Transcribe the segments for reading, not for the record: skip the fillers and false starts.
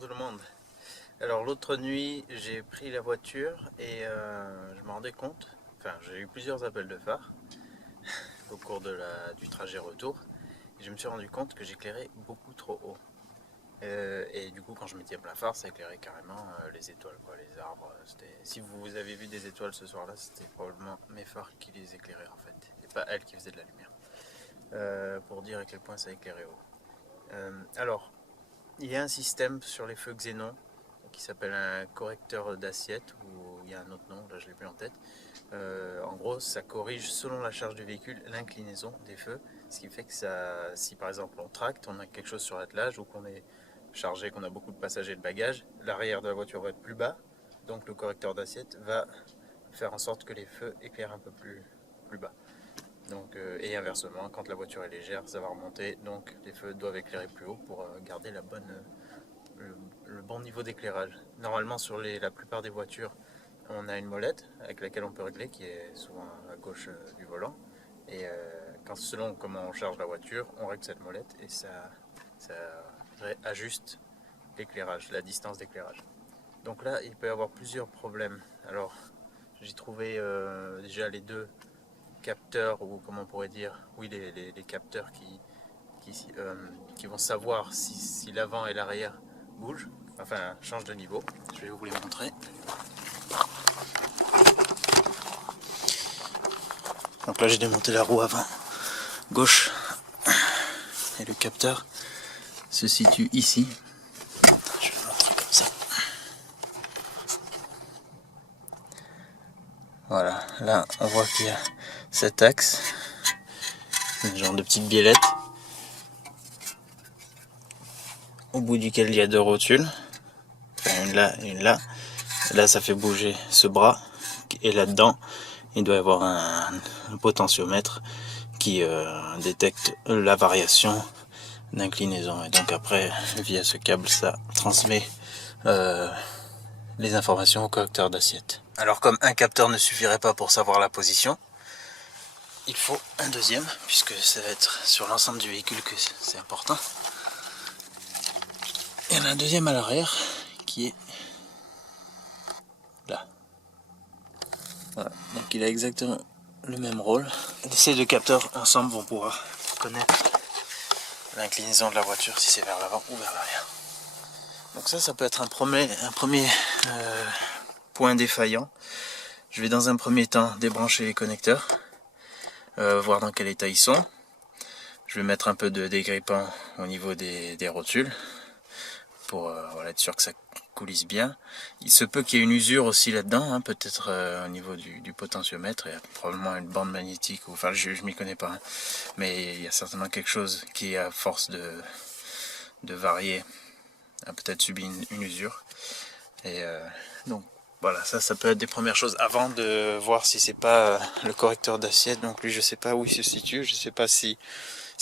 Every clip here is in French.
Bonjour tout le monde. Alors l'autre nuit j'ai pris la voiture et je me rendais compte, enfin j'ai eu plusieurs appels de phare au cours du trajet retour et je me suis rendu compte que j'éclairais beaucoup trop haut. Et du coup quand je mettais plein phare ça éclairait carrément les étoiles, quoi, les arbres. Si vous avez vu des étoiles ce soir là, c'était probablement mes phares qui les éclairaient en fait, et pas elles qui faisaient de la lumière. Pour dire à quel point ça éclairait haut. Alors il y a un système sur les feux xénon qui s'appelle un correcteur d'assiette, ou il y a un autre nom, là je ne l'ai plus en tête. En gros, ça corrige selon la charge du véhicule l'inclinaison des feux, ce qui fait que si par exemple on tracte, on a quelque chose sur l'attelage ou qu'on est chargé, qu'on a beaucoup de passagers et de bagages, l'arrière de la voiture va être plus bas, donc le correcteur d'assiette va faire en sorte que les feux éclairent un peu plus bas. Donc, et inversement, quand la voiture est légère, ça va remonter, donc les feux doivent éclairer plus haut pour garder le bon niveau d'éclairage. Normalement, sur la plupart des voitures, on a une molette avec laquelle on peut régler, qui est souvent à gauche du volant. Et selon comment on charge la voiture, on règle cette molette et ça ajuste l'éclairage, la distance d'éclairage. Donc là, il peut y avoir plusieurs problèmes. Alors, j'ai trouvé déjà les deux capteurs, ou comment on pourrait dire, oui, les capteurs qui vont savoir si l'avant et l'arrière bougent, enfin changent de niveau. Je vais vous les montrer. Donc là j'ai démonté la roue avant gauche et le capteur se situe ici. Je vais le montrer comme ça. Voilà, là on voit qu'il y a cet axe, un genre de petite biellette, au bout duquel il y a deux rotules, enfin une là et une là. Là ça fait bouger ce bras, et là-dedans il doit y avoir un potentiomètre qui détecte la variation d'inclinaison, et donc après via ce câble ça transmet les informations au correcteur d'assiette. Alors comme un capteur ne suffirait pas pour savoir la position, il faut un deuxième, puisque ça va être sur l'ensemble du véhicule que c'est important. Il y en a un deuxième à l'arrière qui est là. Voilà. Donc il a exactement le même rôle. Ces deux capteurs ensemble vont pouvoir connaître l'inclinaison de la voiture, si c'est vers l'avant ou vers l'arrière. Donc ça peut être un premier point défaillant. Je vais dans un premier temps débrancher les connecteurs, voir dans quel état ils sont. Je vais mettre un peu de dégrippant au niveau des rotules pour être sûr que ça coulisse bien. Il se peut qu'il y ait une usure aussi là-dedans, hein, peut-être au niveau du potentiomètre. Il y a probablement une bande magnétique, enfin je m'y connais pas, hein, mais il y a certainement quelque chose qui, à force de varier, a peut-être subi une usure. Et donc voilà, ça peut être des premières choses avant de voir si c'est pas le correcteur d'assiette. Donc lui, je sais pas où il se situe, je sais pas s'il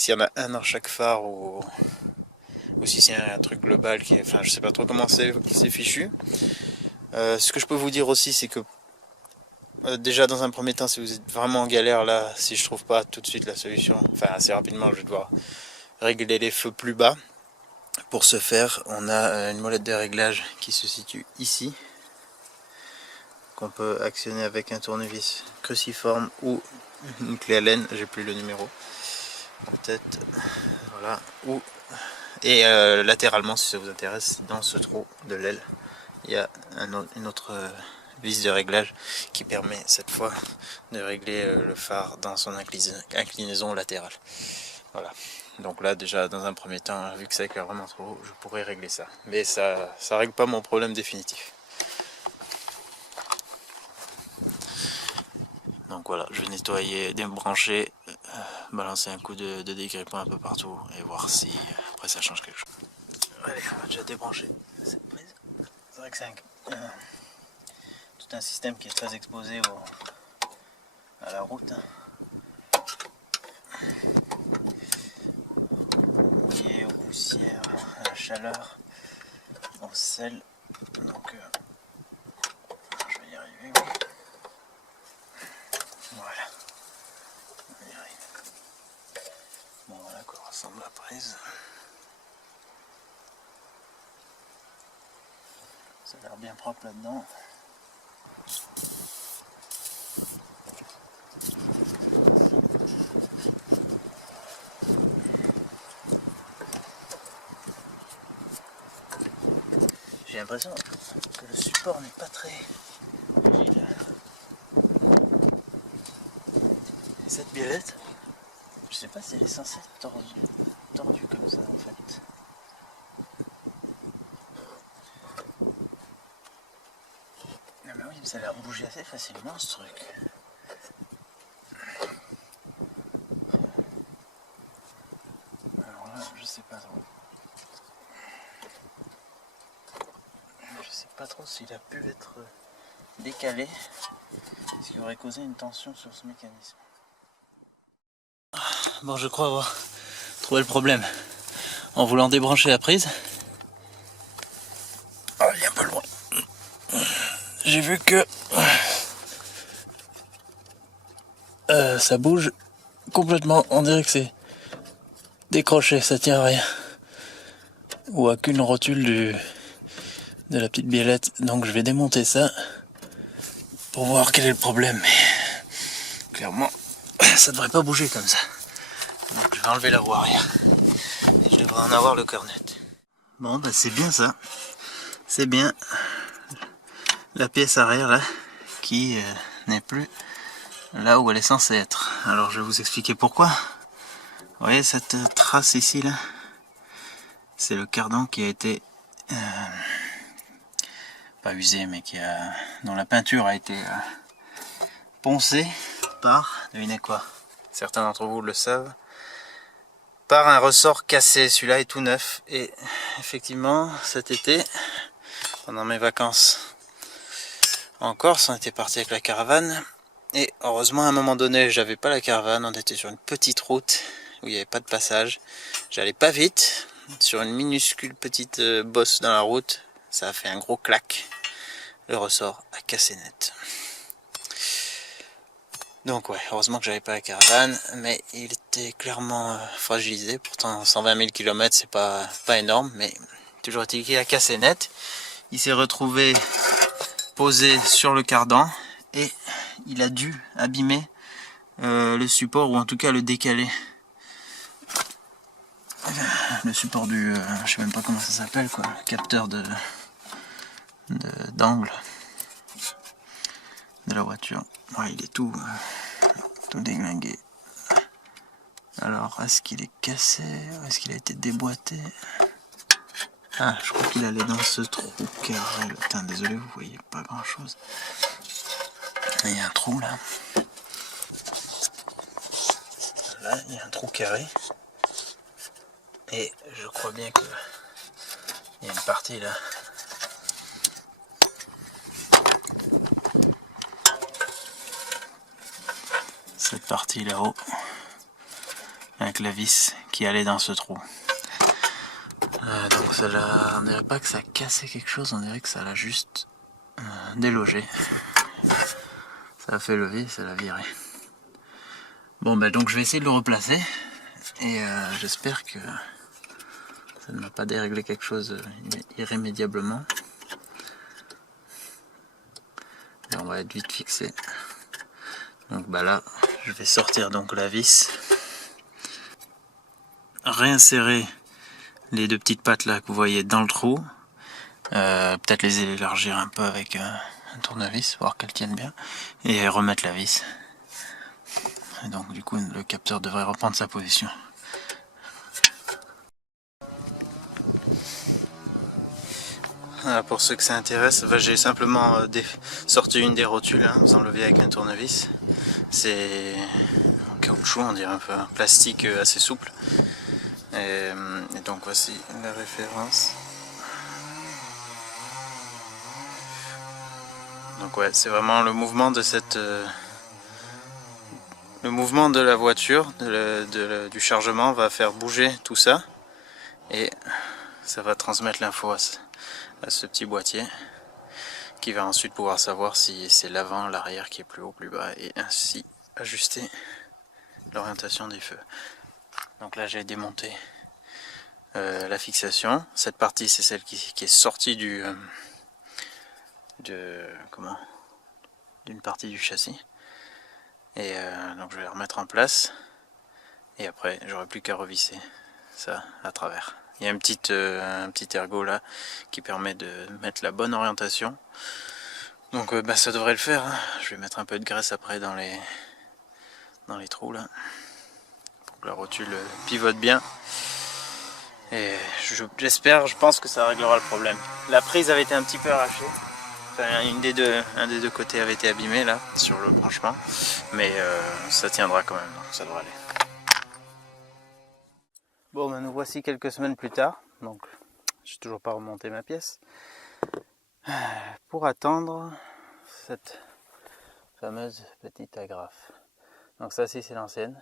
y en a un dans chaque phare ou si c'est un truc global qui est, enfin je sais pas trop comment c'est fichu. Ce que je peux vous dire aussi, c'est que déjà dans un premier temps, si vous êtes vraiment en galère là, si je trouve pas tout de suite la solution, enfin assez rapidement, je vais devoir régler les feux plus bas. Pour ce faire, on a une molette de réglage qui se situe ici, qu'on peut actionner avec un tournevis cruciforme ou une clé Allen, j'ai plus le numéro en tête, voilà, et latéralement, si ça vous intéresse, dans ce trou de l'aile, il y a une autre vis de réglage qui permet cette fois de régler le phare dans son inclinaison latérale. Voilà. Donc là déjà dans un premier temps, vu que ça éclaire vraiment trop haut, je pourrais régler ça. Mais ça règle pas mon problème définitif. Donc voilà, je vais nettoyer, débrancher, balancer un coup de dégrippant un peu partout et voir si après ça change quelque chose. Allez, on va déjà débrancher cette prise. C'est vrai que c'est tout un système qui est très exposé à la route. Mouillé, aux poussières, à la chaleur, au sel. Donc je vais y arriver. Voilà. On va y arriver. Bon, voilà à quoi ressemble la prise. Ça a l'air bien propre là-dedans. J'ai l'impression que le support n'est pas très rigide. Et cette biellette, je sais pas si elle est censée être tordue comme ça en fait. Ah bah oui, mais ça a l'air de bouger assez facilement ce truc. Alors là, je sais pas trop. Je sais pas trop s'il a pu être décalé, ce qui aurait causé une tension sur ce mécanisme. Bon, je crois avoir trouvé le problème. En voulant débrancher la prise, il est un peu loin. J'ai vu que ça bouge complètement. On dirait que c'est décroché, ça tient à rien. Ou à qu'une rotule de la petite biellette. Donc je vais démonter ça pour voir quel est le problème. Mais clairement, ça devrait pas bouger comme ça. Donc je vais enlever la roue arrière. Et je devrais en avoir le cœur net. Bon, bah c'est bien ça. C'est bien la pièce arrière là qui n'est plus là où elle est censée être. Alors je vais vous expliquer pourquoi. Vous voyez cette trace ici là, c'est le cardan qui a été pas usé, mais dont la peinture a été poncée par, devinez quoi, certains d'entre vous le savent, par un ressort cassé. Celui-là est tout neuf et effectivement cet été, pendant mes vacances en Corse, on était parti avec la caravane et heureusement à un moment donné j'avais pas la caravane, on était sur une petite route où il n'y avait pas de passage, j'allais pas vite, sur une minuscule petite bosse dans la route, ça a fait un gros clac, le ressort a cassé net. Donc ouais, heureusement que j'avais pas la caravane, mais il était clairement fragilisé, pourtant 120 000 km c'est pas énorme, mais toujours est-il qu'il a cassé net. Il s'est retrouvé posé sur le cardan et il a dû abîmer le support, ou en tout cas le décaler. Le support du, je sais même pas comment ça s'appelle quoi, le capteur d'angle de la voiture. Ouais, il est tout déglingué. Alors, est-ce qu'il est cassé? Est-ce qu'il a été déboîté? Ah, je crois qu'il allait dans ce trou carré. Putain, désolé, vous voyez pas grand chose. Il y a un trou là. Là, il y a un trou carré. Et je crois bien que il y a une partie là. Cette partie là-haut. Avec la vis qui allait dans ce trou. Donc ça on dirait pas que ça a cassé quelque chose, on dirait que ça l'a juste délogé. Ça a fait lever, ça l'a viré. Bon ben donc je vais essayer de le replacer et j'espère que ça ne m'a pas déréglé quelque chose irrémédiablement. Et on va être vite fixé. Donc bah là je vais sortir donc la vis, réinsérer les deux petites pattes là que vous voyez dans le trou, peut-être les élargir un peu avec un tournevis, voir qu'elles tiennent bien, et remettre la vis. Et donc du coup le capteur devrait reprendre sa position. Voilà, pour ceux que ça intéresse, j'ai simplement sorti une des rotules, hein, vous enlevez avec un tournevis. C'est en caoutchouc, on dirait un peu un plastique assez souple. Et donc voici la référence. Donc ouais, c'est vraiment le mouvement de le mouvement de la voiture, du chargement va faire bouger tout ça et ça va transmettre l'info à ce petit boîtier qui va ensuite pouvoir savoir si c'est l'avant, l'arrière qui est plus haut, plus bas et ainsi ajuster l'orientation des feux. Donc là j'ai démonté la fixation. Cette partie c'est celle qui est sortie d'une partie du châssis. Et donc je vais les remettre en place. Et après, j'aurai plus qu'à revisser ça à travers. Il y a un petit ergot là qui permet de mettre la bonne orientation. Donc ça devrait le faire. Je vais mettre un peu de graisse après dans les trous là. Pour que la rotule pivote bien. Et j'espère, je pense que ça réglera le problème. La prise avait été un petit peu arrachée. Enfin, un des deux côtés avait été abîmé là, sur le branchement. Mais ça tiendra quand même, donc ça devrait aller. Bon, nous voici quelques semaines plus tard. Donc, j'ai toujours pas remonté ma pièce. Pour attendre cette fameuse petite agrafe. Donc ça, c'est l'ancienne.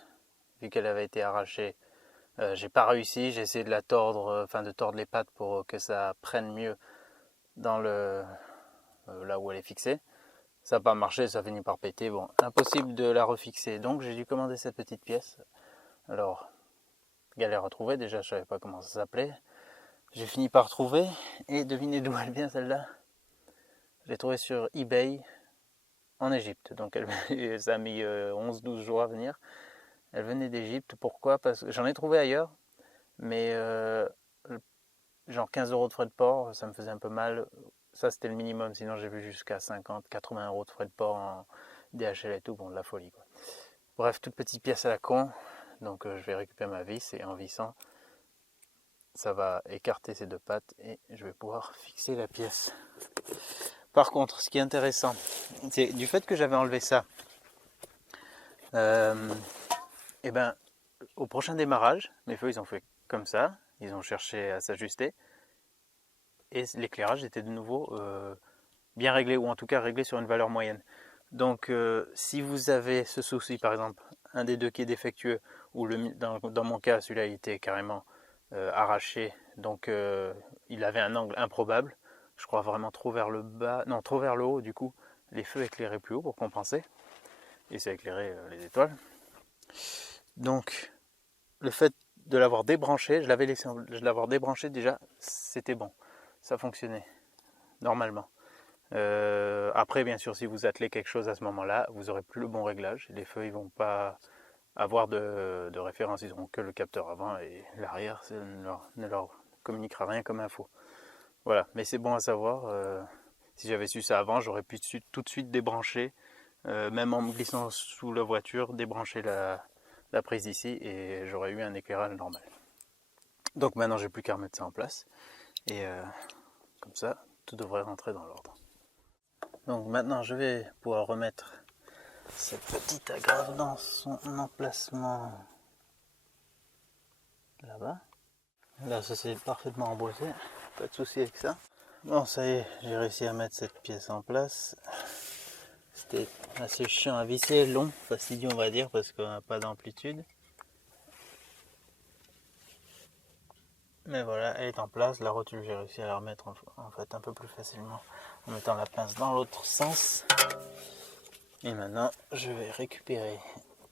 Vu qu'elle avait été arrachée, j'ai pas réussi. J'ai essayé de la tordre, de tordre les pattes pour que ça prenne mieux dans là où elle est fixée. Ça n'a pas marché, ça finit par péter. Bon, impossible de la refixer. Donc j'ai dû commander cette petite pièce. Alors, galère à trouver. Déjà, je savais pas comment ça s'appelait. J'ai fini par trouver. Et devinez d'où elle vient celle-là. Je l'ai trouvée sur eBay en Égypte. Donc ça a mis 11-12 jours à venir. Elle venait d'Égypte. Pourquoi? Parce que j'en ai trouvé ailleurs. Mais genre 15 € de frais de port, ça me faisait un peu mal. Ça, c'était le minimum. Sinon, j'ai vu jusqu'à 50-80 € de frais de port en DHL et tout. Bon, de la folie, quoi. Bref, toute petite pièce à la con. Donc, je vais récupérer ma vis et en vissant, ça va écarter ces deux pattes et je vais pouvoir fixer la pièce. Par contre, ce qui est intéressant, c'est du fait que j'avais enlevé ça. Au prochain démarrage, mes feux, ils ont fait comme ça. Ils ont cherché à s'ajuster. Et l'éclairage était de nouveau bien réglé, ou en tout cas réglé sur une valeur moyenne. Donc si vous avez ce souci, par exemple, un des deux qui est défectueux, ou dans mon cas, celui-là il était carrément arraché, donc il avait un angle improbable, je crois vraiment trop vers le bas, non, trop vers le haut, du coup, les feux éclairaient plus haut pour compenser, et ça éclairait les étoiles. Donc, le fait de l'avoir débranché, je l'avais laissé l'avoir débranché déjà, c'était bon, ça fonctionnait normalement. Après, bien sûr, si vous attelez quelque chose à ce moment-là, vous n'aurez plus le bon réglage. Les feux, ils vont pas avoir de référence, ils n'auront que le capteur avant et l'arrière ne leur communiquera rien comme info. Voilà, mais c'est bon à savoir. Si j'avais su ça avant, j'aurais pu tout de suite débrancher, même en me glissant sous la voiture, débrancher la prise ici et j'aurais eu un éclairage normal. Donc maintenant, j'ai plus qu'à remettre ça en place et comme ça, tout devrait rentrer dans l'ordre. Donc maintenant je vais pouvoir remettre cette petite agrafe dans son emplacement là-bas. Là ça c'est parfaitement emboîté, pas de souci avec ça. Bon ça y est, j'ai réussi à mettre cette pièce en place. C'était assez chiant à visser, long, fastidieux on va dire parce qu'on n'a pas d'amplitude. Mais voilà, elle est en place, la rotule j'ai réussi à la remettre en fait un peu plus facilement en mettant la pince dans l'autre sens. Et maintenant, je vais récupérer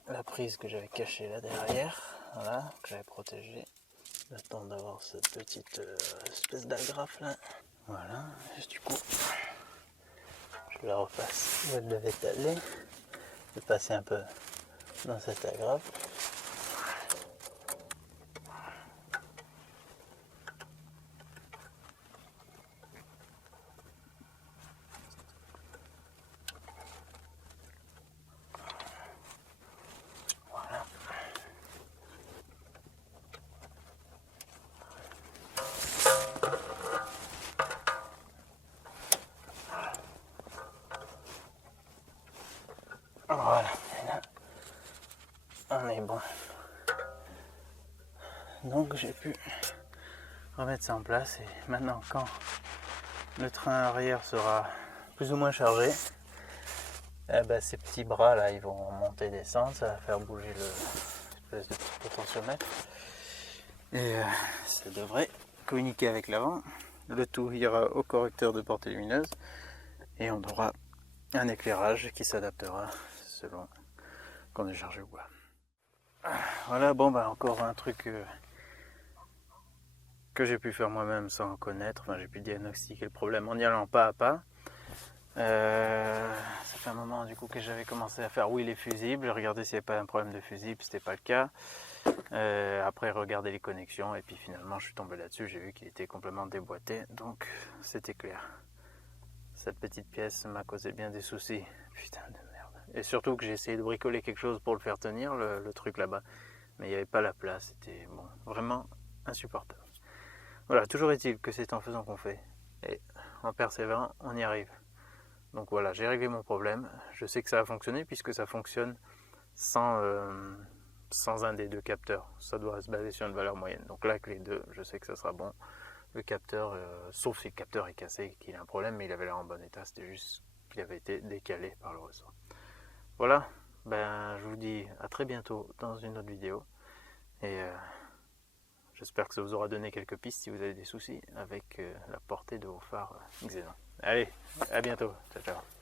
la prise que j'avais cachée là derrière, voilà, que j'avais protégée. J'attends d'avoir cette petite espèce d'agrafe là. Voilà, et du coup, je la repasse où elle devait aller. Je vais passer un peu dans cette agrafe. Voilà, et là, on est bon. Donc j'ai pu remettre ça en place et maintenant quand le train arrière sera plus ou moins chargé, ces petits bras là ils vont monter et descendre, ça va faire bouger l'espèce de petit potentiomètre et ça devrait communiquer avec l'avant. Le tout ira au correcteur de portée lumineuse et on aura un éclairage qui s'adaptera selon qu'on est chargé ou pas. Voilà, bon encore un truc que j'ai pu faire moi-même sans connaître, j'ai pu diagnostiquer le problème en y allant pas à pas. Ça fait un moment du coup que j'avais commencé à faire les fusibles. J'ai regardé s'il n'y avait pas un problème de fusible, c'était pas le cas. Après regarder les connexions et puis finalement je suis tombé là-dessus, j'ai vu qu'il était complètement déboîté, donc c'était clair. Cette petite pièce m'a causé bien des soucis. Putain de merde. Et surtout que j'ai essayé de bricoler quelque chose pour le faire tenir, le truc là-bas. Mais il n'y avait pas la place, c'était bon, vraiment insupportable. Voilà, toujours est-il que c'est en faisant qu'on fait. Et en persévérant, on y arrive. Donc voilà, j'ai réglé mon problème. Je sais que ça va fonctionner puisque ça fonctionne sans un des deux capteurs. Ça doit se baser sur une valeur moyenne. Donc là, avec les deux, je sais que ça sera bon. Le capteur, sauf si le capteur est cassé, qu'il a un problème, mais il avait l'air en bon état. C'était juste qu'il avait été décalé par le ressort. Voilà, je vous dis à très bientôt dans une autre vidéo. Et j'espère que ça vous aura donné quelques pistes si vous avez des soucis avec la portée de vos phares Xenon. Allez, à bientôt. Ciao, ciao.